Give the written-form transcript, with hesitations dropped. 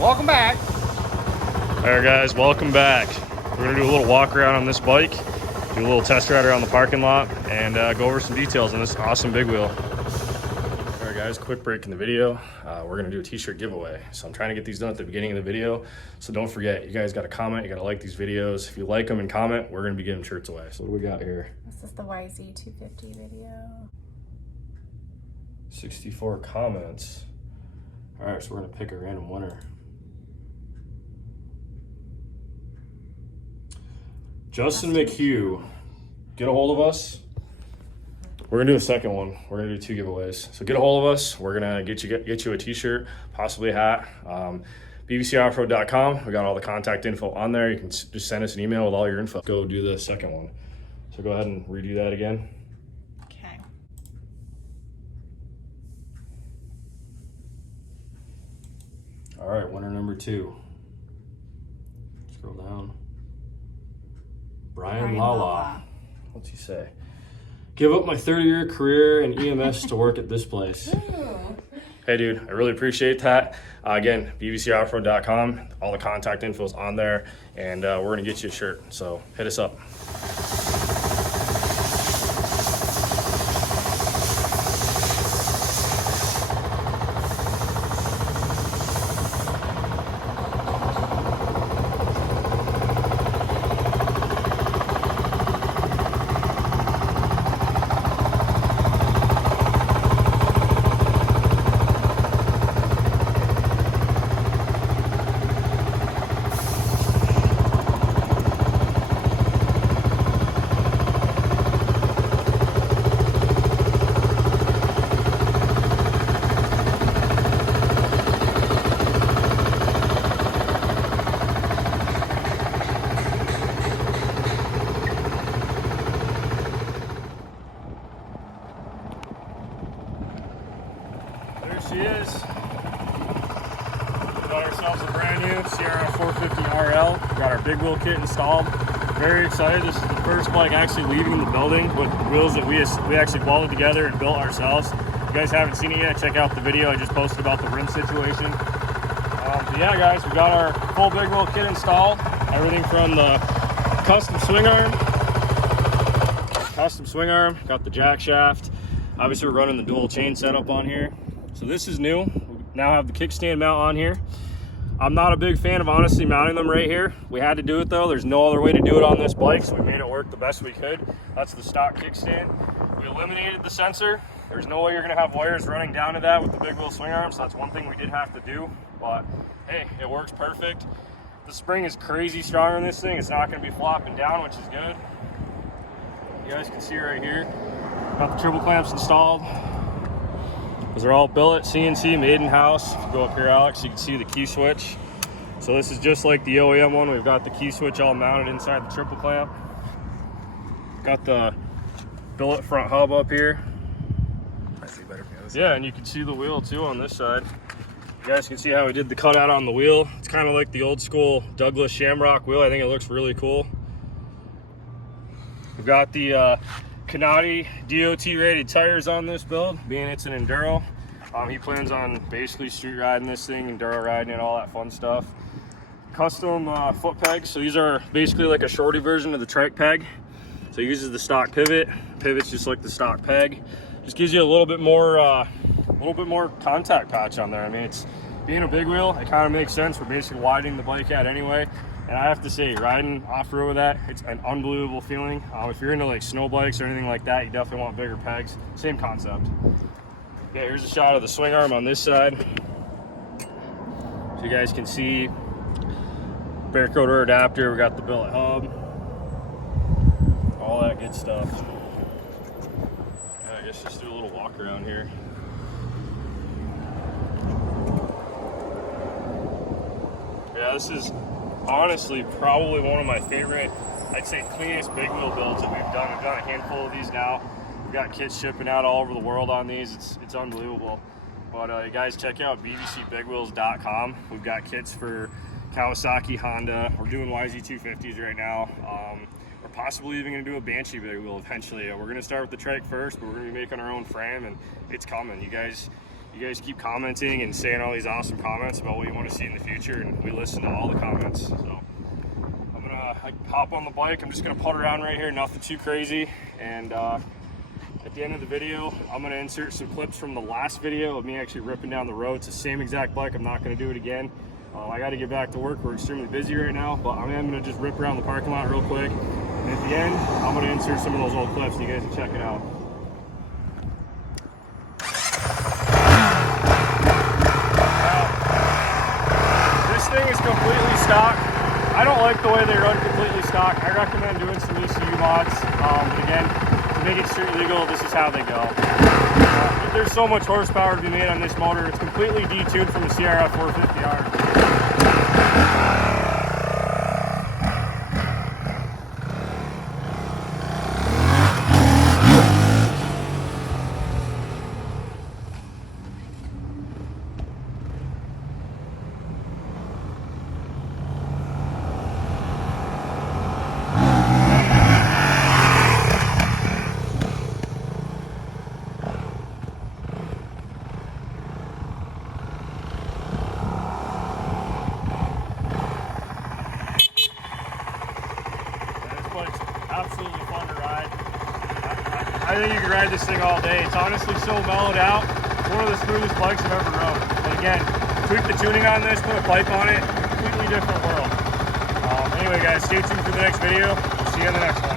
Welcome back. Alright guys, welcome back. We're going to do a little walk around on this bike, do a little test ride around the parking lot, and go over some details on this awesome big wheel. Alright guys, quick break in the video. We're going to do a t-shirt giveaway. So I'm trying to get these done at the beginning of the video. So don't forget, you guys got to comment, you got to like these videos. If you like them and comment, we're going to be giving shirts away. So what do we got here? This is the YZ250 video. 64 comments. Alright, so we're going to pick a random winner. Justin McHugh, get a hold of us. We're gonna do a second one. We're gonna do 2 giveaways. So get a hold of us. We're gonna get you a t-shirt, possibly a hat. bbcoffroad.com. We got all the contact info on there. You can just send us an email with all your info. Go do the second one. So go ahead and redo that again. Okay. All right, winner number 2. Scroll down. Brian Lala. What's he say? Give up my 30-year career in EMS to work at this place. Hey dude, I really appreciate that. Again, bbcoffroad.com. All the contact info is on there, and we're gonna get you a shirt. So hit us up. There she is. We got ourselves a brand new CRF450RL. We got our big wheel kit installed. Very excited. This is the first bike actually leaving the building with wheels that we actually welded together and built ourselves. If you guys haven't seen it yet, check out the video I just posted about the rim situation. But yeah guys, we got our full big wheel kit installed. Everything from the custom swing arm, got the jack shaft. Obviously we're running the dual chain setup on here. So this is new. We now have the kickstand mount on here. I'm not a big fan of honestly mounting them right here. We had to do it though. There's no other way to do it on this bike, so we made it work the best we could. That's the stock kickstand. We eliminated the sensor. There's no way you're gonna have wires running down to that with the big wheel swing arm, so that's one thing we did have to do, but hey, it works perfect. The spring is crazy strong on this thing. It's not gonna be flopping down, which is good. You guys can see right here, got the triple clamps installed. Those are all billet, CNC, made in-house. If you go up here, Alex, you can see the key switch. So this is just like the OEM one. We've got the key switch all mounted inside the triple clamp. Got the billet front hub up here. I see better. Yeah, and you can see the wheel too on this side. You guys can see how we did the cutout on the wheel. It's kind of like the old school Douglas Shamrock wheel. I think it looks really cool. We've got the Canati DOT rated tires on this build, being it's an enduro. He plans on basically street riding this thing, enduro riding it, all that fun stuff. Custom foot pegs. So these are basically like a shorty version of the trike peg. So it uses the stock pivot. Pivot's just like the stock peg. Just gives you a little bit more contact patch on there. I mean, it's being a big wheel, it kind of makes sense. We're basically widening the bike out anyway. And I have to say, riding off-road with that, it's an unbelievable feeling. If you're into like snow bikes or anything like that, you definitely want bigger pegs. Same concept. Yeah, here's a shot of the swing arm on this side. So you guys can see bare rotor adapter. We got the billet hub, all that good stuff. Yeah, I guess just do a little walk around here. Yeah, this is honestly probably one of my favorite, I'd say cleanest big wheel builds that we've done. We've done a handful of these now. We've got kits shipping out all over the world on these. It's unbelievable. But you guys check out bbcbigwheels.com. We've got kits for Kawasaki, Honda. We're doing YZ250s right now. We're possibly even going to do a Banshee big wheel eventually. We're going to start with the trike first, but we're going to be making our own frame, and it's coming. You guys You guys keep commenting and saying all these awesome comments about what you want to see in the future, and we listen to all the comments. So I'm gonna hop on the bike. I'm just gonna putt around right here, nothing too crazy. And at the end of the video, I'm gonna insert some clips from the last video of me actually ripping down the road. It's the same exact bike. I'm not gonna do it again. I got to get back to work. We're extremely busy right now, but I am gonna just rip around the parking lot real quick. And at the end, I'm gonna insert some of those old clips so you guys can check it out. This thing is completely stock. I don't like the way they run completely stock. I recommend doing some ECU mods. But again, to make it street legal, this is how they go. There's so much horsepower to be made on this motor. It's completely detuned from a CRF450RL. Absolutely fun to ride. I think you can ride this thing all day. It's honestly so mellowed out. It's one of the smoothest bikes I've ever rode. But again, tweak the tuning on this, put a pipe on it, completely different world. Anyway guys, stay tuned for the next video. We'll see you in the next one.